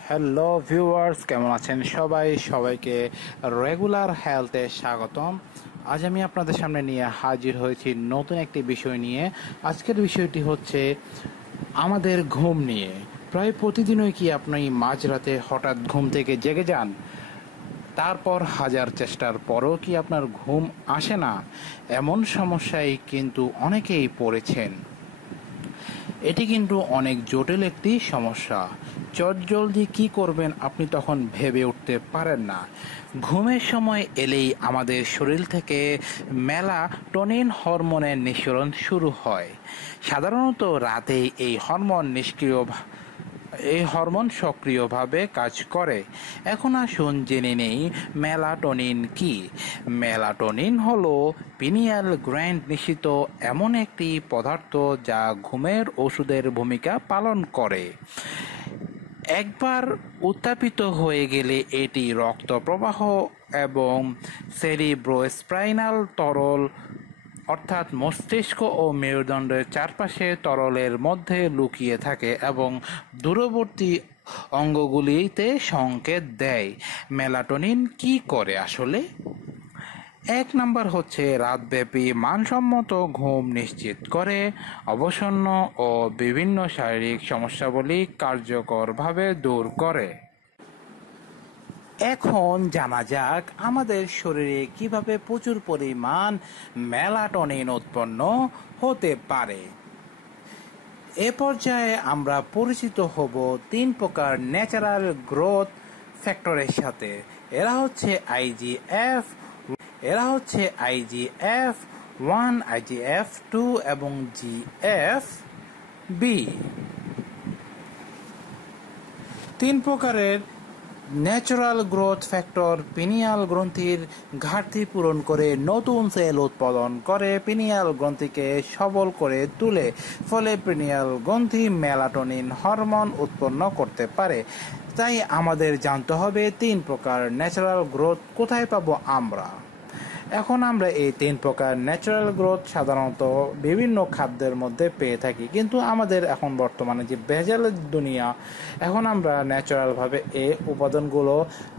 Hello viewers, কেমন আছেন সবাইকে রেগুলার হেলথে স্বাগতম। আজ আমি আপনাদের সামনে নিয়ে হাজির হয়েছি নতুন একটি বিষয় নিয়ে। আজকের বিষয়টি হচ্ছে আমাদের ঘুম নিয়ে। প্রায় প্রতিদিনই কি আপনি মাঝরাতে হঠাৎ ঘুম থেকে জেগে যান? তারপর হাজার চেষ্টার পরও কি আপনার ঘুম আসে না? এমন সমস্যায় কিন্তু অনেকেই পড়েছেন। এটি কিন্তু অনেক জটিল একটি সমস্যা। চটজলদি কি করবেন আপনি তখন ভেবে উঠতে পারেন না। ঘুমের সময় এলেই আমাদের শরীর থেকে মেলাটোনিন হরমোনের নিঃসরণ শুরু হয়। সাধারণত রাতেই এই হরমোন সক্রিয়ভাবে কাজ করে। এখন আসুন জেনে নেই মেলাটোনিন কি। মেলাটোনিন হলো পিনিয়াল গ্ল্যান্ড নিঃসৃত এমন একটি পদার্থ যা ঘুমের ওষুধের ভূমিকা পালন করে। একবার উত্তাপিত হয়ে গেলে এটি রক্ত প্রবাহ এবং সেরিব্রোস্পাইনাল তরল অর্থাৎ মস্তিষ্ক ও মেরুদণ্ডের চারপাশে তরলের মধ্যে লুকিয়ে থাকে এবং দূরবর্তী অঙ্গগুলিতে সংকেত দেয়। মেলাটোনিন কি করে আসলে? এক নাম্বার হচ্ছে রাতব্যাপী মানসম্মত ঘুম নিশ্চিত করে, অবসন্ন ও বিভিন্ন শারীরিক সমস্যাবলী কার্যকরভাবে দূর করে। এখন জানা যাক আমাদের শরীরে কিভাবে প্রচুর পরিমাণ মেলাটোনিন উৎপন্ন হতে পারে। এ পর্যায়ে আমরা পরিচিত হব 3 প্রকার ন্যাচারাল গ্রোথ ফ্যাক্টরের সাথে। এরা হচ্ছে আইজিএফ 1, আইজিএফ 2 এবং জিএফ বি। 3 প্রকারের ন্যাচারাল গ্রোথ ফ্যাক্টর পিনিয়াল গ্রন্থির ঘাটতি পূরণ করে নতুন সেল উৎপাদন করে, পিনিয়াল গ্রন্থিকে সবল করে তুলে, ফলে পিনিয়াল গ্রন্থি মেলাটোনিন হরমোন উৎপন্ন করতে পারে। তাই আমাদের জানতে হবে 3 প্রকার ন্যাচারাল গ্রোথ কোথায় পাবো আমরা। এখন আমরা এই 3 প্রকার ন্যাচারাল গ্রোথ সাধারণত বিভিন্ন খাদ্যের মধ্যে পেয়ে থাকি, কিন্তু আমাদের এখন বর্তমানে যে ভেজালের দুনিয়া, এখন আমরা ন্যাচারালভাবে এই উপাদানগুলো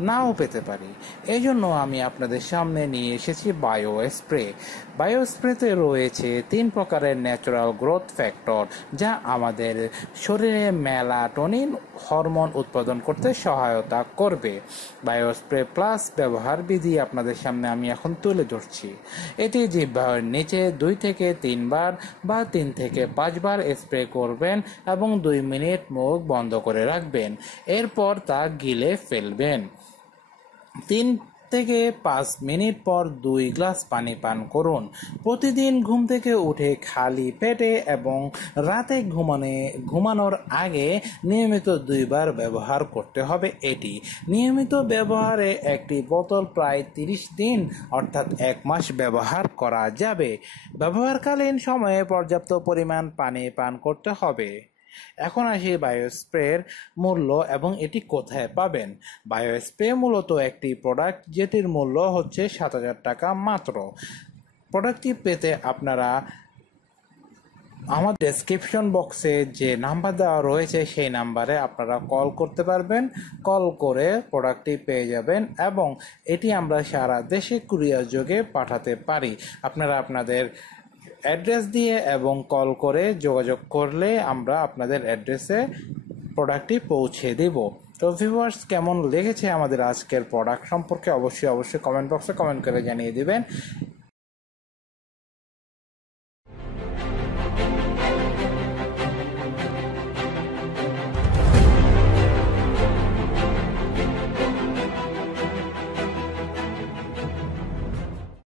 নাও পেতে পারি। এই জন্য আমি আপনাদের সামনে নিয়ে এসেছি বায়ো স্প্রে। বায়ো স্প্রেতে রয়েছে 3 প্রকারের ন্যাচারাল গ্রোথ ফ্যাক্টর, যা আমাদের শরীরে মেলাটোনিন হরমোন উৎপাদন করতে সহায়তা করবে। বায়ো স্প্রে প্লাস ব্যবহার বিধি আপনাদের সামনে আমি এখন তুলে ধরছি। এটি জিহ্বার নিচে 2 থেকে 3 বার বা 3 থেকে 5 বার স্প্রে করবেন এবং 2 মিনিট মুখ বন্ধ করে রাখবেন। এরপর তা গিলে ফেলবেন। 3 থেকে 5 মিনিট পর 2 গ্লাস পানি পান করুন। প্রতিদিন ঘুম থেকে উঠে খালি পেটে এবং রাতে ঘুমানোর আগে নিয়মিত 2 বার ব্যবহার করতে হবে। এটি নিয়মিত ব্যবহারে একটি বোতল প্রায় 30 দিন অর্থাৎ 1 মাস ব্যবহার করা যাবে। ব্যবহারকালীন সময়ে পর্যাপ্ত পরিমাণ পানি পান করতে হবে। এখন আসি বায়ো স্প্রের মূল্য এবং এটি কোথায় পাবেন। বায়ো স্প্রে মূলত একটি প্রোডাক্ট যেটির মূল্য হচ্ছে 7,000 টাকা মাত্র। প্রোডাক্টটি পেতে আপনারা আমার ডেসক্রিপশন বক্সে যে নাম্বার দেওয়া রয়েছে সেই নাম্বারে আপনারা কল করতে পারবেন। কল করে প্রোডাক্টটি পেয়ে যাবেন এবং এটি আমরা সারা দেশে কুরিয়ার যোগে পাঠাতে পারি। আপনারা আপনাদের অ্যাড্রেস দিয়ে এবং কল করে যোগাযোগ করলে আমরা আপনাদের অ্যাড্রেসে প্রোডাক্টটি পৌঁছে দেব। তো ভিউয়ার্স, কেমন লেগেছে আমাদের আজকের প্রোডাক্ট সম্পর্কে অবশ্যই কমেন্ট বক্সে কমেন্ট করে জানিয়ে দিবেন।